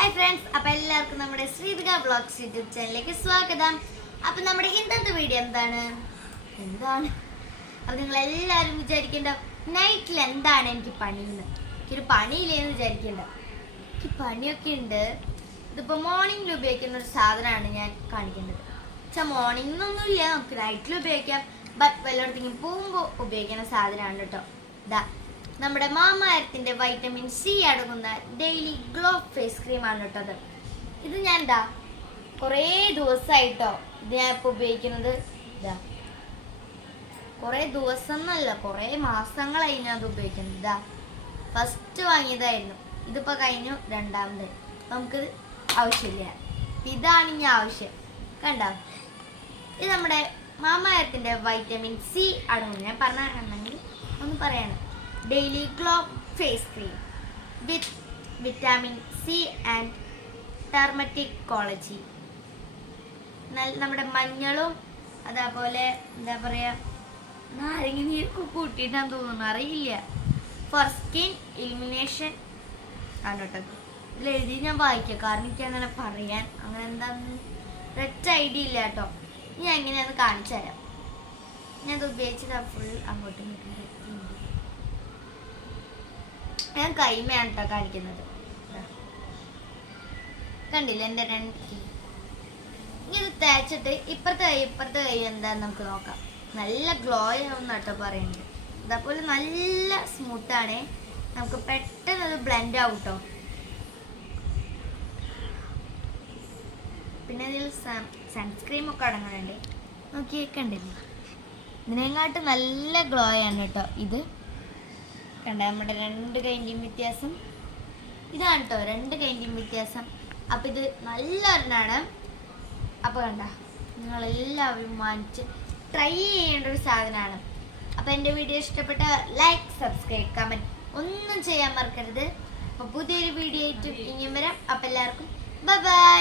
Hi friends, അപ്പോൾ എല്ലാവർക്കും നമ്മുടെ ശ്രീതിക വ്ളോഗ്സ് യൂട്യൂബ് ചാനലിലേക്ക് സ്വാഗതം. അപ്പോൾ നമ്മുടെ ഇന്നത്തെ വീഡിയോ എന്താണ് അപ്പോൾ നിങ്ങളെല്ലാവരും വിചാരിക്കേണ്ട നൈറ്റിൽ എന്താണ് എനിക്ക് പണിയെന്ന്. എനിക്കൊരു പണിയില്ലേന്ന് വിചാരിക്കേണ്ട, എനിക്ക് പണിയൊക്കെ ഉണ്ട്. ഇതിപ്പോൾ മോർണിംഗിൽ ഉപയോഗിക്കുന്ന ഒരു സാധനമാണ് ഞാൻ കാണിക്കേണ്ടത്. പക്ഷേ മോർണിംഗിനൊന്നുമില്ല, നമുക്ക് നൈറ്റിൽ ഉപയോഗിക്കാം. ബട്ട് വല്ലയിടത്തേക്കും പോകുമ്പോൾ ഉപയോഗിക്കുന്ന സാധനമാണ് കേട്ടോ. ഇതാ നമ്മുടെ മാമാരത്തിന്റെ വൈറ്റമിൻ സി അടങ്ങുന്ന ഡെയിലി ഗ്ലോ ഫേസ് ക്രീമാണ് കേട്ടത്. ഇത് ഞാൻ കുറേ ദിവസമായിട്ടോ ഇത് ഞാൻ ഇപ്പോൾ ഉപയോഗിക്കുന്നത്. കുറേ ദിവസം എന്നല്ല, കുറേ മാസങ്ങളായി ഞാൻ അത് ഉപയോഗിക്കുന്നത്. ഫസ്റ്റ് വാങ്ങിയതായിരുന്നു, ഇതിപ്പോൾ കഴിഞ്ഞു രണ്ടാമത്. നമുക്കിത് ആവശ്യമില്ല, ഇതാണ് ഇനി ആവശ്യം. കണ്ടോ, ഇത് നമ്മുടെ മാമാരത്തിന്റെ വൈറ്റമിൻ സി അടങ്ങുന്നു. ഞാൻ പറഞ്ഞിട്ടുണ്ടെങ്കിൽ ഒന്ന് പറയാണ്. Daily glow face cream with vitamin C and turmeric കോളജി. നമ്മുടെ മഞ്ഞളും അതേപോലെ എന്താ പറയുക, നാരങ്ങ നീരൊക്കെ കൂട്ടിയിട്ടാന്ന് തോന്നുന്നു, അറിയില്ല. ഫോർ സ്കിൻ ഇലുമിനേഷൻ ആണ് കേട്ടത്. ഇതിലെഴുതി ഞാൻ വായിക്കാം, കാരണം എനിക്ക് അങ്ങനെ പറയാൻ അങ്ങനെ എന്താന്ന് ഒരൊറ്റ ഐഡിയ ഇല്ല കേട്ടോ. ഞാൻ എങ്ങനെയാന്ന് കാണിച്ചു തരാം. ഞാനത് ഉപയോഗിച്ചത് ഫുൾ അങ്ങോട്ടും ഇങ്ങോട്ടും. ഞാൻ കൈമയാണ് കേട്ടോ കാണിക്കുന്നത്. കണ്ടില്ല എൻ്റെ രണ്ട് കൈ. ഇനി ഇത് തേച്ചിട്ട് ഇപ്പുറത്തെ കൈ എന്താന്ന് നമുക്ക് നോക്കാം. നല്ല ഗ്ലോ ആവുന്ന കേട്ടോ പറയുന്നത്. അതേപോലെ നല്ല സ്മൂത്താണ്, നമുക്ക് പെട്ടെന്ന് അത് ബ്ലെൻഡ് ആവും കേട്ടോ. പിന്നെ ഇതിൽ സൺസ്ക്രീം ഒക്കെ അടങ്ങുന്നുണ്ട്, നോക്കിയേ. കണ്ടില്ലേ, ഇതിനെക്കാട്ട് നല്ല ഗ്ലോ ആണ് കേട്ടോ ഇത്. കണ്ട, നമ്മുടെ രണ്ട് കൈൻ്റെയും വ്യത്യാസം ഇതാണ് കേട്ടോ, രണ്ട് കൈൻ്റെയും വ്യത്യാസം. അപ്പം ഇത് നല്ലൊരെണ്ണമാണ്. അപ്പോൾ കണ്ട, നിങ്ങളെല്ലാവരും വാങ്ങിച്ച് ട്രൈ ചെയ്യേണ്ട ഒരു സാധനമാണ്. അപ്പോൾ എൻ്റെ വീഡിയോ ഇഷ്ടപ്പെട്ട ലൈക്ക്, സബ്സ്ക്രൈബ്, കമൻറ്റ് ഒന്നും ചെയ്യാൻ മറക്കരുത്. അപ്പോൾ പുതിയൊരു വീഡിയോ ആയിട്ട് ഇനിയും വരാം. അപ്പോൾ എല്ലാവർക്കും ബൈ ബൈ.